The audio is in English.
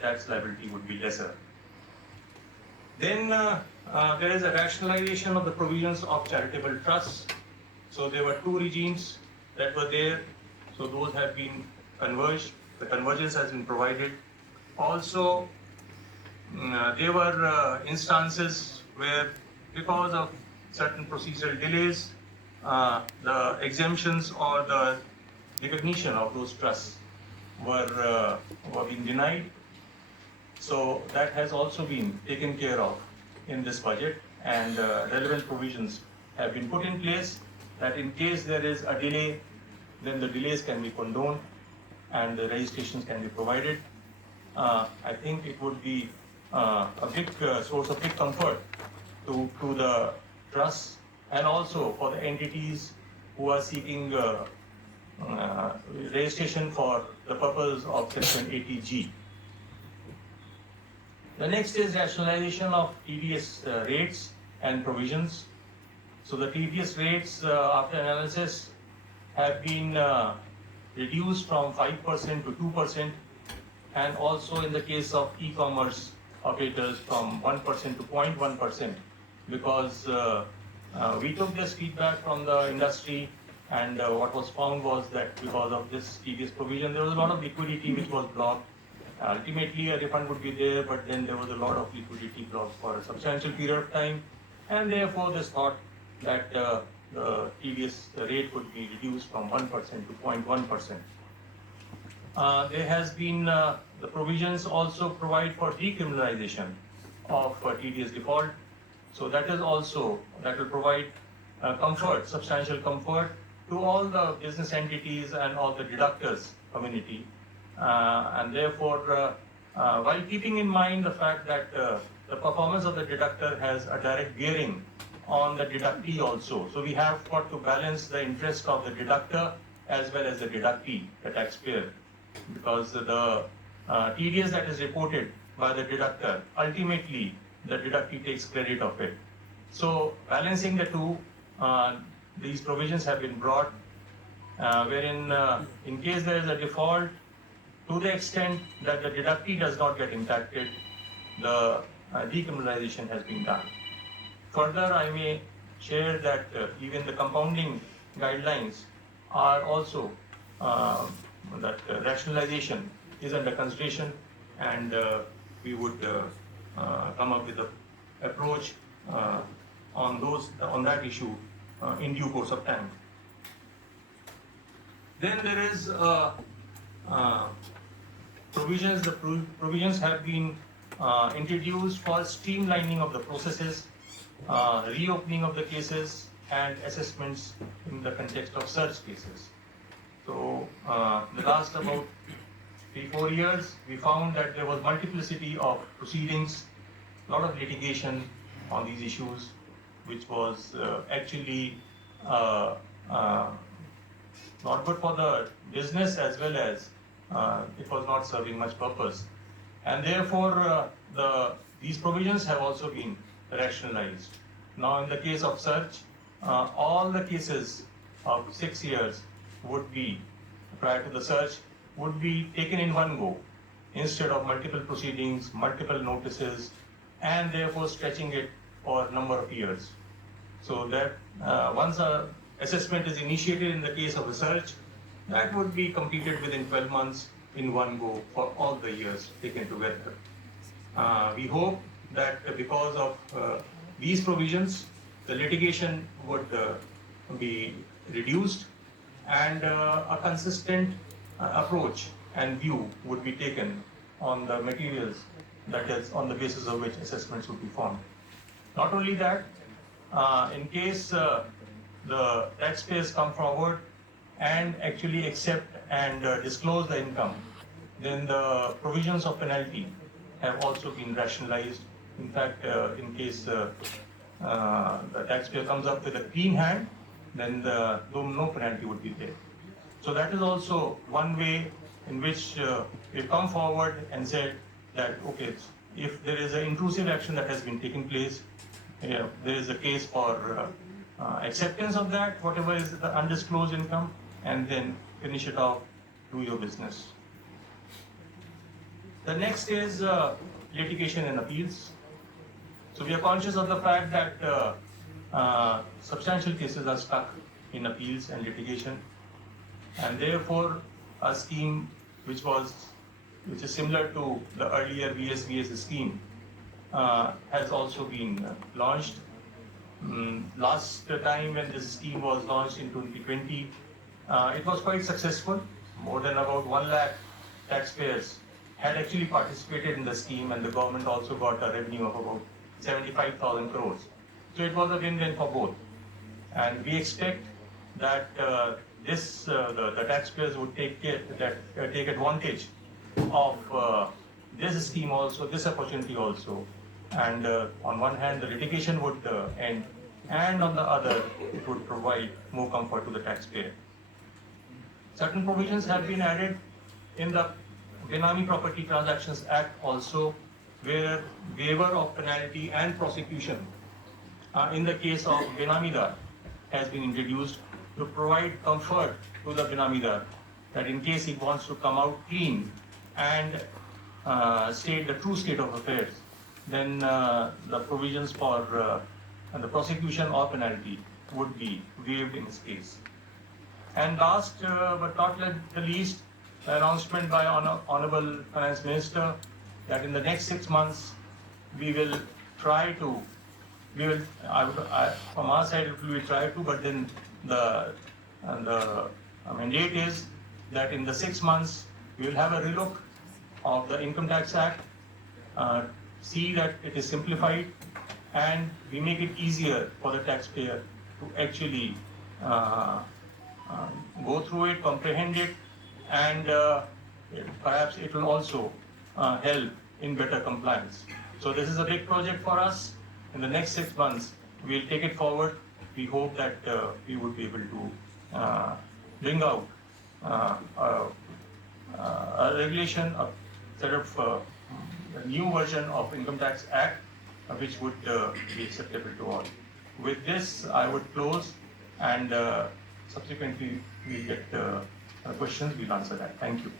tax liability would be lesser. Then there is a rationalization of the provisions of charitable trusts. So there were two regimes that were there. So those have been converged. The convergence has been provided. Also, there were instances where, because of certain procedural delays, the exemptions or the recognition of those trusts were being denied. So that has also been taken care of in this budget, and relevant provisions have been put in place that in case there is a delay, then the delays can be condoned and the registrations can be provided. I think it would be a big source of big comfort to the trusts and also for the entities who are seeking registration for the purpose of Section 80G. The next is rationalization of TDS rates and provisions. So the TDS rates after analysis have been reduced from 5% to 2%, and also in the case of e-commerce operators from 1% to 0.1%, because we took this feedback from the industry, and what was found was that because of this TDS provision, there was a lot of liquidity which was blocked. Ultimately, a refund would be there, but then there was a lot of liquidity blocked for a substantial period of time, and therefore this thought that the TDS rate would be reduced from 1% to 0.1%. There has been the provisions also provide for decriminalization of TDS default. So that is also, that will provide comfort, substantial comfort to all the business entities and all the deductors community. And therefore, while keeping in mind the fact that the performance of the deductor has a direct bearing on the deductee also. So we have got to balance the interest of the deductor as well as the deductee, the taxpayer, because the TDS that is reported by the deductor, ultimately the deductee takes credit of it. So balancing the two, these provisions have been brought, wherein in case there is a default, to the extent that the deductee does not get impacted, the decriminalization has been done. Further, I may share that even the compounding guidelines are also, that rationalization is under consideration, and we would come up with an approach on that issue in due course of time. Then there is provisions. The provisions have been introduced for streamlining of the processes, reopening of the cases, and assessments in the context of search cases. So the last about 3-4 years, we found that there was multiplicity of proceedings, a lot of litigation on these issues, which was actually not good for the business as well as it was not serving much purpose. And therefore, these provisions have also been rationalized. Now, in the case of search, all the cases of 6 years would be, prior to the search, would be taken in one go, instead of multiple proceedings, multiple notices, and therefore stretching it for a number of years. So that once a assessment is initiated in the case of a search, that would be completed within 12 months in one go for all the years taken together. We hope that because of these provisions, the litigation would be reduced, and a consistent approach and view would be taken on the materials, that is, on the basis of which assessments would be formed. Not only that, in case the taxpayers come forward and actually accept and disclose the income, then the provisions of penalty have also been rationalized. In fact, in case the taxpayer comes up with a clean hand, then no penalty would be there. So that is also one way in which we've come forward and said that, okay, if there is an intrusive action that has been taking place, there is a case for acceptance of that, whatever is the undisclosed income, and then finish it off, do your business. The next is litigation and appeals. So we are conscious of the fact that substantial cases are stuck in appeals and litigation, and therefore a scheme which is similar to the earlier VSVS scheme has also been launched. Last time when this scheme was launched in 2020, it was quite successful. More than about 1 lakh taxpayers had actually participated in the scheme, and the government also got a revenue of about 75,000 crores. So it was a win-win for both. And we expect that the taxpayers would take advantage of this scheme also, this opportunity also. And on one hand, the litigation would end, and on the other, it would provide more comfort to the taxpayer. Certain provisions have been added in the Benami Property Transactions Act also, where waiver of penalty and prosecution in the case of Benamidar has been introduced to provide comfort to the Benamidar that in case he wants to come out clean and state the true state of affairs, then the provisions for the prosecution or penalty would be waived in his case. And last but not the least, the announcement by Honorable Finance Minister that in the next 6 months we will try to, from our side we will try to, but then the mandate is that in the 6 months we will have a relook of the Income Tax Act, see that it is simplified, and we make it easier for the taxpayer to actually go through it, comprehend it, and perhaps it will also help in better compliance. So this is a big project for us. In the next 6 months, we'll take it forward. We hope that we would be able to bring out a regulation, a set of a new version of Income Tax Act, which would be acceptable to all. With this, I would close, and subsequently we'll get questions, we'll answer that. Thank you.